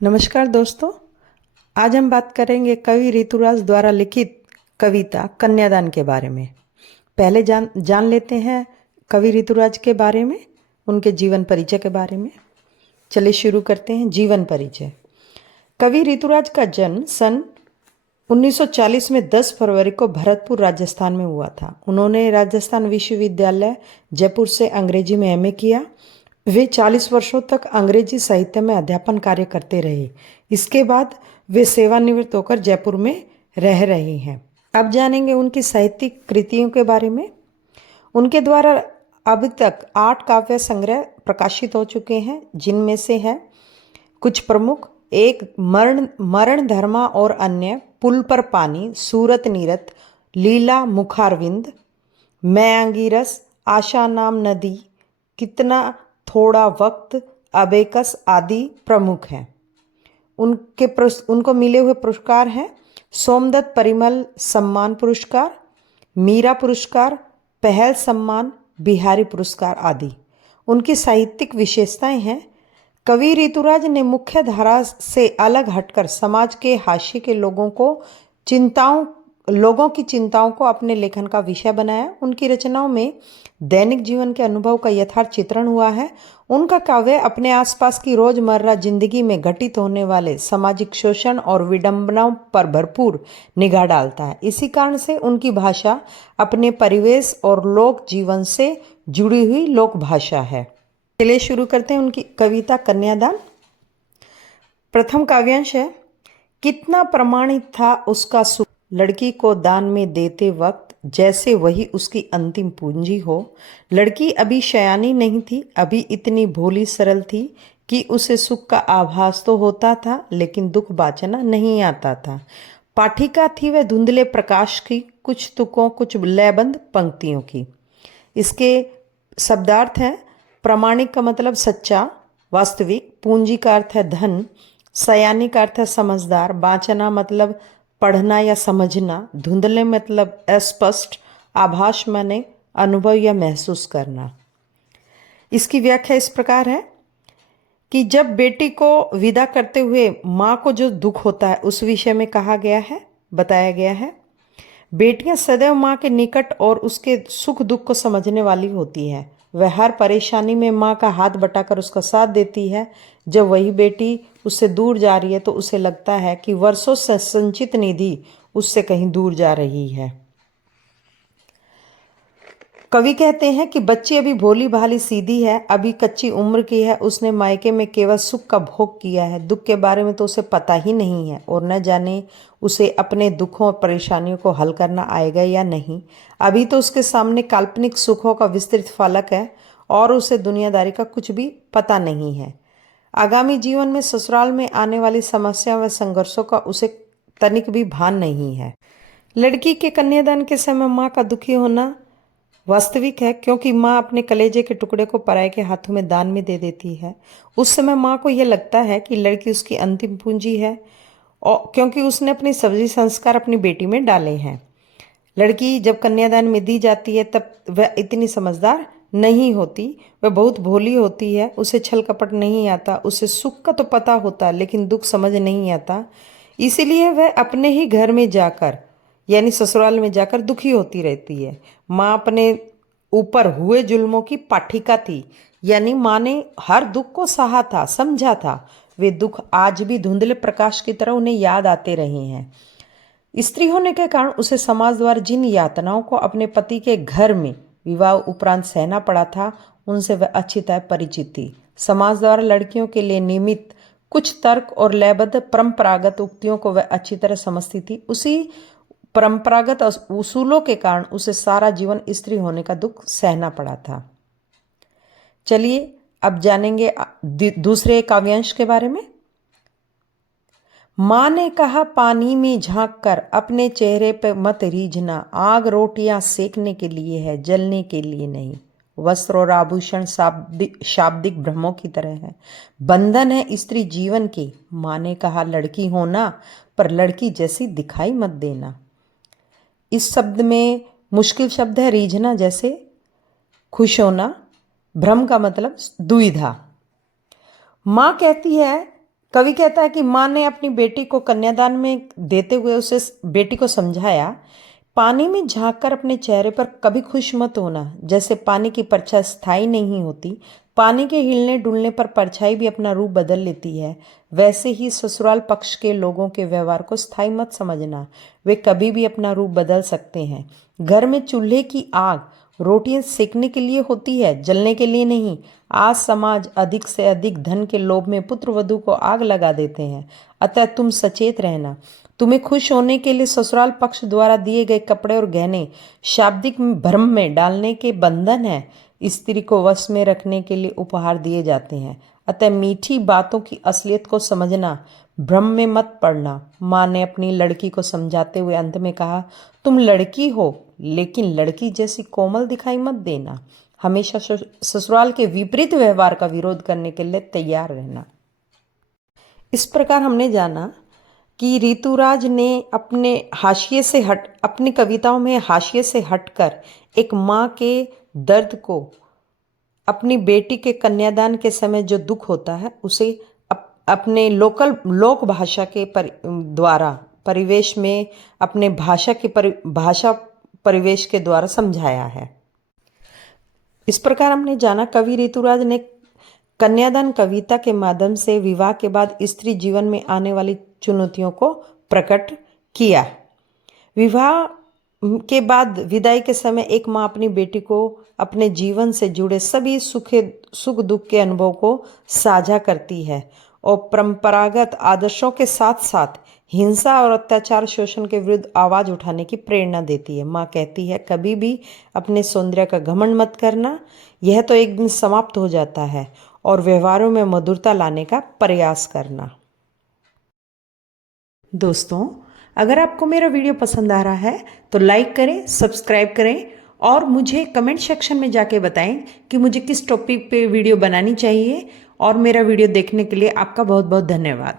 नमस्कार दोस्तों। आज हम बात करेंगे कवि ऋतुराज द्वारा लिखित कविता कन्यादान के बारे में। पहले जान लेते हैं कवि ऋतुराज के बारे में, उनके जीवन परिचय के बारे में। चलिए शुरू करते हैं। जीवन परिचय। कवि ऋतुराज का जन्म सन 1940 में 10 फरवरी को भरतपुर राजस्थान में हुआ था। उन्होंने राजस्थान विश्वविद्यालय जयपुर से अंग्रेजी में एमए किया। वे 40 वर्षों तक अंग्रेजी साहित्य में अध्यापन कार्य करते रहे। इसके बाद वे सेवानिवृत्त होकर जयपुर में रह रहे हैं। अब जानेंगे उनकी साहित्यिक कृतियों के बारे में। उनके द्वारा अब तक 8 काव्य संग्रह प्रकाशित हो चुके हैं, जिनमें से है कुछ प्रमुख। एक मरण धर्मा और अन्य, पुल पर पानी, सूरत नीरत, लीला मुखारविंद, मैं अंगीरस, आशा नाम नदी, कितना थोड़ा वक्त, अबेकस आदि प्रमुख हैं। उनको मिले हुए पुरस्कार हैं सोमदत्त परिमल सम्मान पुरस्कार, मीरा पुरस्कार, पहल सम्मान, बिहारी पुरस्कार आदि। उनकी साहित्यिक विशेषताएं हैं। कवि ऋतुराज ने मुख्य धारा से अलग हटकर समाज के हाशिए के लोगों की चिंताओं को अपने लेखन का विषय बनाया। उनकी रचनाओं में दैनिक जीवन के अनुभव का यथार्थ चित्रण हुआ है। उनका काव्य अपने आसपास की रोजमर्रा जिंदगी में घटित होने वाले सामाजिक शोषण और विडंबनाओं पर भरपूर निगाह डालता है। इसी कारण से उनकी भाषा अपने परिवेश और लोक जीवन से जुड़ी हुई लोक भाषा है। चलिए शुरू करते हैं उनकी कविता कन्यादान। प्रथम काव्यांश है। कितना प्रमाणित था उसका सुख, लड़की को दान में देते वक्त, जैसे वही उसकी अंतिम पूंजी हो। लड़की अभी शयानी नहीं थी, अभी इतनी भोली सरल थी कि उसे सुख का आभास तो होता था, लेकिन दुख बाचना नहीं आता था। पाठिका थी वह धुंधले प्रकाश की, कुछ तुकों कुछ लयबंद पंक्तियों की। इसके शब्दार्थ हैं। प्रामाणिक का मतलब सच्चा, वास्तविक। पूंजी का अर्थ है धन। सयानी का अर्थ है समझदार। बाचना मतलब पढ़ना या समझना। धुंधले मतलब अस्पष्ट। आभास माने अनुभव या महसूस करना। इसकी व्याख्या इस प्रकार है कि जब बेटी को विदा करते हुए माँ को जो दुख होता है उस विषय में बताया गया है। बेटियां सदैव माँ के निकट और उसके सुख दुख को समझने वाली होती है। वह हर परेशानी में माँ का हाथ बटाकर उसका साथ देती है। जब वही बेटी उससे दूर जा रही है तो उसे लगता है कि वर्षों से संचित निधि उससे कहीं दूर जा रही है। कवि कहते हैं कि बच्ची अभी भोली भाली सीधी है, अभी कच्ची उम्र की है। उसने मायके में केवल सुख का भोग किया है, दुख के बारे में तो उसे पता ही नहीं है, और न जाने उसे अपने दुखों और परेशानियों को हल करना आएगा या नहीं। अभी तो उसके सामने काल्पनिक सुखों का विस्तृत फलक है और उसे दुनियादारी का कुछ भी पता नहीं है। आगामी जीवन में ससुराल में आने वाली समस्याओं व संघर्षों का उसे तनिक भी भान नहीं है। लड़की के कन्यादान के समय माँ का दुखी होना वास्तविक है, क्योंकि माँ अपने कलेजे के टुकड़े को पराये के हाथों में दान में दे देती है। उस समय माँ को यह लगता है कि लड़की उसकी अंतिम पूंजी है, और क्योंकि उसने अपनी सभी संस्कार अपनी बेटी में डाले हैं। लड़की जब कन्यादान में दी जाती है तब वह इतनी समझदार नहीं होती, वह बहुत भोली होती है। उसे छल कपट नहीं आता, उसे सुख का तो पता होता लेकिन दुख समझ नहीं आता। इसीलिए वह अपने ही घर में जाकर यानी ससुराल में जाकर दुखी होती रहती है। माँ अपने ऊपर हुए जुल्मों की पाठिका थी, यानी माँ ने हर दुख को सहा था, समझा था। वे दुख आज भी धुंधले प्रकाश की तरह उन्हें याद आते रहे हैं। स्त्री होने के कारण उसे समाज द्वारा जिन यातनाओं को अपने पति के घर में विवाह उपरांत सहना पड़ा था, उनसे वह अच्छी तरह परिचित थी। समाज द्वारा लड़कियों के लिए नियमित कुछ तर्क और लयबद्ध परंपरागत उक्तियों को वह अच्छी तरह समझती थी। उसी परंपरागत उसूलों के कारण उसे सारा जीवन स्त्री होने का दुख सहना पड़ा था। चलिए अब जानेंगे दूसरे काव्यांश के बारे में। माँ ने कहा पानी में झांक कर अपने चेहरे पे मत रीझना, आग रोटियां सेकने के लिए है, जलने के लिए नहीं। वस्त्र और आभूषण शाब्दिक भ्रमों की तरह है, बंधन है स्त्री जीवन की। माँ ने कहा लड़की होना, पर लड़की जैसी दिखाई मत देना। इस शब्द में मुश्किल शब्द है रीझना, जैसे खुश होना। भ्रम का मतलब दुविधा। माँ कहती है कवि कहता है कि माँ ने अपनी बेटी को कन्यादान में देते हुए उसे बेटी को समझाया, पानी में झांककर अपने चेहरे पर कभी खुश मत होना। जैसे पानी की परछाई स्थायी नहीं होती, पानी के हिलने डुलने पर परछाई भी अपना रूप बदल लेती है, वैसे ही ससुराल पक्ष के लोगों के व्यवहार को स्थायी मत समझना। वे कभी भी अपना रूप बदल सकते हैं। घर में चूल्हे की आग रोटियां सेकने के लिए होती है, जलने के लिए नहीं। आज समाज अधिक से अधिक धन के लोभ में पुत्र वधू को आग लगा देते हैं। अतः तुम सचेत रहना। तुम्हें खुश होने के लिए ससुराल पक्ष द्वारा दिए गए कपड़े और गहने शाब्दिक भ्रम में डालने के बंधन है। स्त्री को वश में रखने के लिए उपहार दिए जाते हैं। अतः मीठी बातों की असलियत को समझना, भ्रम में मत पड़ना। माँ ने अपनी लड़की को समझाते हुए अंत में कहा, तुम लड़की हो लेकिन लड़की जैसी कोमल दिखाई मत देना। हमेशा ससुराल के विपरीत व्यवहार का विरोध करने के लिए तैयार रहना। इस प्रकार हमने जाना कि ऋतुराज ने अपनी कविताओं में हाशिए से हटकर एक माँ के दर्द को, अपनी बेटी के कन्यादान के समय जो दुख होता है उसे अपने लोक भाषा के द्वारा परिवेश में, अपने भाषा परिवेश के द्वारा समझाया है। इस प्रकार हमने जाना कवि ऋतुराज ने कन्यादान कविता के माध्यम से विवाह के बाद स्त्री जीवन में आने वाली चुनौतियों को प्रकट किया। विवाह के बाद विदाई के समय एक माँ अपनी बेटी को अपने जीवन से जुड़े सभी सुख दुख के अनुभव को साझा करती है और परंपरागत आदर्शों के साथ साथ हिंसा और अत्याचार शोषण के विरुद्ध आवाज उठाने की प्रेरणा देती है। माँ कहती है, कभी भी अपने सौंदर्य का घमंड मत करना, यह तो एक दिन समाप्त हो जाता है, और व्यवहारों में मधुरता लाने का प्रयास करना। दोस्तों, अगर आपको मेरा वीडियो पसंद आ रहा है तो लाइक करें, सब्सक्राइब करें और मुझे कमेंट सेक्शन में जाके बताएं कि मुझे किस टॉपिक पे वीडियो बनानी चाहिए। और मेरा वीडियो देखने के लिए आपका बहुत बहुत धन्यवाद।